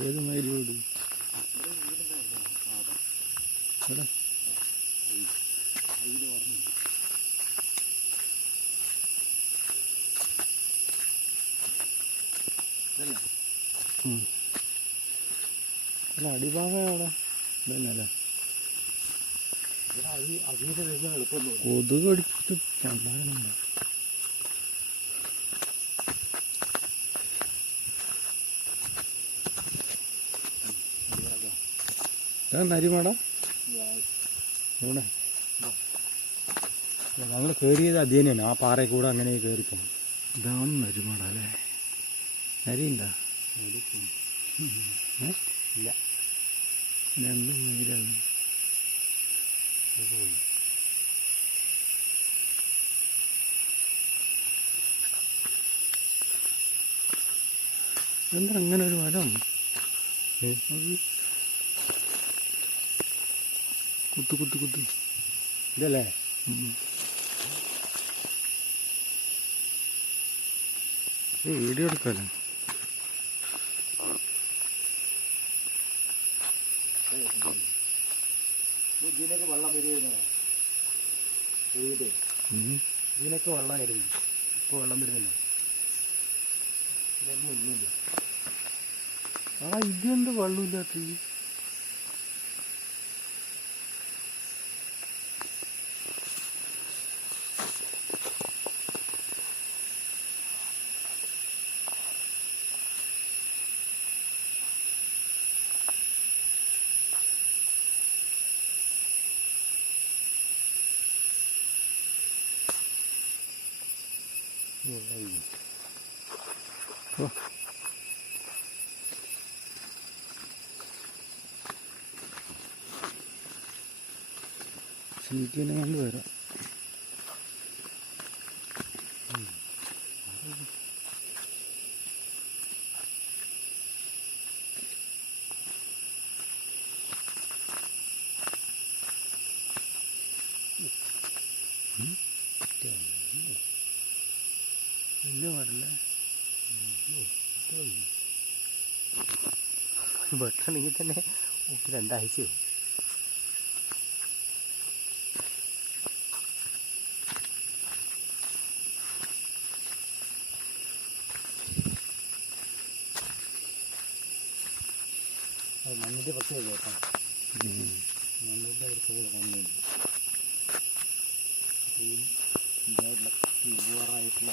ഏത് മയിലോട് ഇവിടെ അല്ല അടിഭാഗം അവിടെ ഇതന്നെയല്ലേ കൊതുക് അടിച്ചിട്ട് ചമ്മാനുണ്ട്. നരിമാട ഇവിടെ ഞങ്ങൾ കയറിയത് അത് തന്നെയാണ്. ആ പാറയിൽ കൂടെ അങ്ങനെ കയറിപ്പോണം. ഇതാണ് നരിമാട അല്ലേ? നരിയുണ്ടോ? ഇല്ല, രണ്ടും മയിലാണ്. എന്താ അങ്ങനെ ഒരു മരം? കുത്തു കുത്തു കുത്തു ഇതല്ലേ? വീഡിയോ എടുക്കാലോ. ഇതിനൊക്കെ വെള്ളം വരുന്നതാണ്. ഇതിനൊക്കെ വെള്ളമായിരുന്നു. ഇപ്പോൾ വെള്ളം വരുന്നില്ല. ഇതൊന്നും ഒന്നുമില്ല. ഇതെന്ത് വെള്ളമില്ലാത്ത ശീറ്റിനെ കൊണ്ട് വരാം. വലിയ പാടല്ലേ? വെട്ടണമെങ്കിൽ തന്നെ 2 ആഴ്ചയാവും. മണ്ണിൻ്റെ പ്രത്യേകത കേട്ടോ. മണ്ണിൻ്റെ പ്രത്യേകത മണ്ണുണ്ട്. പൂവാറായിട്ടുള്ള